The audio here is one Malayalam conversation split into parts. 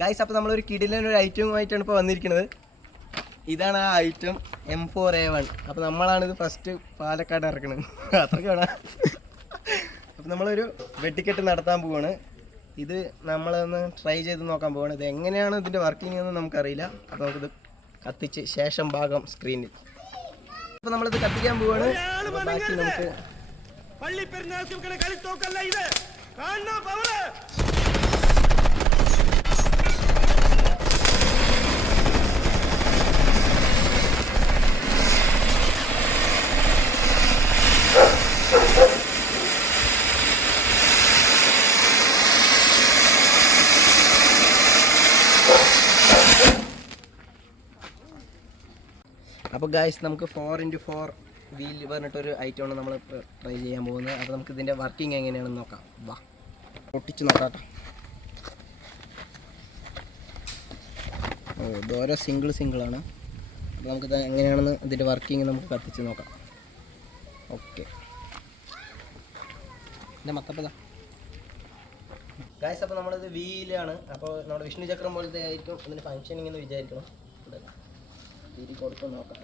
ഗൈസ് അപ്പോൾ നമ്മളൊരു കിടിലൻ ഒരു ഐറ്റവുമായിട്ടാണ് ഇപ്പോൾ വന്നിരിക്കുന്നത്. ഇതാണ് ആ item M four A one അപ്പോൾ നമ്മളാണ് ഇത് ഫസ്റ്റ് പാലക്കാട് ഇറക്കുന്നത് അത്രയ്ക്ക് വേണം. അപ്പോൾ നമ്മളൊരു വെട്ടിക്കെട്ട് നടത്താൻ പോവാണ്. ഇത് നമ്മളൊന്ന് ട്രൈ ചെയ്ത് നോക്കാൻ പോവാണ്. ഇത് എങ്ങനെയാണ് ഇതിന്റെ വർക്കിംഗ് എന്ന് നമുക്കറിയില്ല. അപ്പോൾ നമുക്കിത് കത്തിച്ച് ശേഷം ഭാഗം സ്ക്രീനിൽ അപ്പോൾ നമ്മളിത് കത്തിക്കാൻ പോവാണ്. നമുക്ക് അപ്പോൾ ഗായ്സ് നമുക്ക് ഫോർ ഇന്റു ഫോർ വീൽ പറഞ്ഞിട്ടൊരു ഐറ്റമാണ് നമ്മൾ ട്രൈ ചെയ്യാൻ പോകുന്നത്. അപ്പോൾ നമുക്ക് ഇതിന്റെ വർക്കിംഗ് എങ്ങനെയാണെന്ന് നോക്കാം. വാ. പൊട്ടിച്ച് നോക്കാം. ഓ ഇത് ഓരോ സിംഗിൾ സിംഗിളാണ് അപ്പോൾ നമുക്ക് എങ്ങനെയാണെന്ന് ഇതിന്റെ വർക്കിംഗ് നമുക്ക് കത്തിച്ച് നോക്കാം. ഓക്കെ എന്റെ മത്തപ്പതാ ഗായ്സ് അപ്പോൾ നമ്മളിത് വീലാണ് അപ്പോൾ നമ്മുടെ വിഷ്ണു ചക്രം പോലത്തെ ആയിരിക്കും. ഇതിന് ഫങ്ഷനിങ് എന്ന് വിചാരിക്കണം. തിരി കൊടുത്ത് നോക്കാം.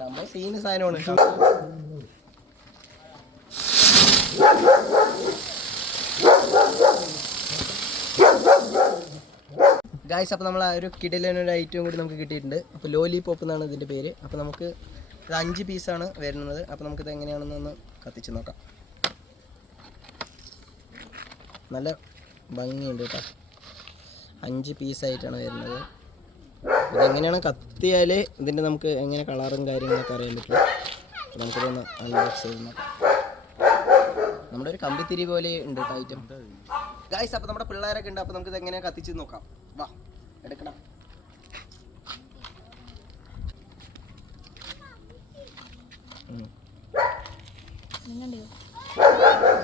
നമ്മൾ സീന് സാധനമാണ്. ഗായ്സ് അപ്പോൾ നമ്മൾ ആ ഒരു കിടിലനൊരു ഐറ്റവും കൂടി നമുക്ക് കിട്ടിയിട്ടുണ്ട്. അപ്പോൾ ലോലി പോപ്പ് എന്നാണ് ഇതിന്റെ പേര്. അപ്പോൾ നമുക്ക് ഇത് അഞ്ച് പീസാണ് വരുന്നത്. അപ്പോൾ നമുക്കിത് എങ്ങനെയാണെന്നൊന്ന് കത്തിച്ച് നോക്കാം. നല്ല ഭംഗിയുണ്ട് കേട്ടോ. അഞ്ച് പീസായിട്ടാണ് വരുന്നത്. ഇതെങ്ങനെയാണ് കത്തിയാൽ ഇതിന്റെ നമുക്ക് എങ്ങനെ കളറും കാര്യങ്ങളൊക്കെ അറിയാൻ പറ്റും? അപ്പോൾ നമുക്കിതൊന്ന് അൺബോക്സ് ചെയ്ത് നോക്കാം. നമ്മുടെ ഒരു കമ്പിത്തിരി പോലെ ഉണ്ട് ഐറ്റം ഗായ്സ് അപ്പോൾ നമ്മുടെ പിള്ളേരൊക്കെ ഉണ്ട്. അപ്പോൾ നമുക്കിത് എങ്ങനെയാണ് കത്തിച്ച് നോക്കാം. വാ എടുക്കണം. Ừ. Mình ăn được.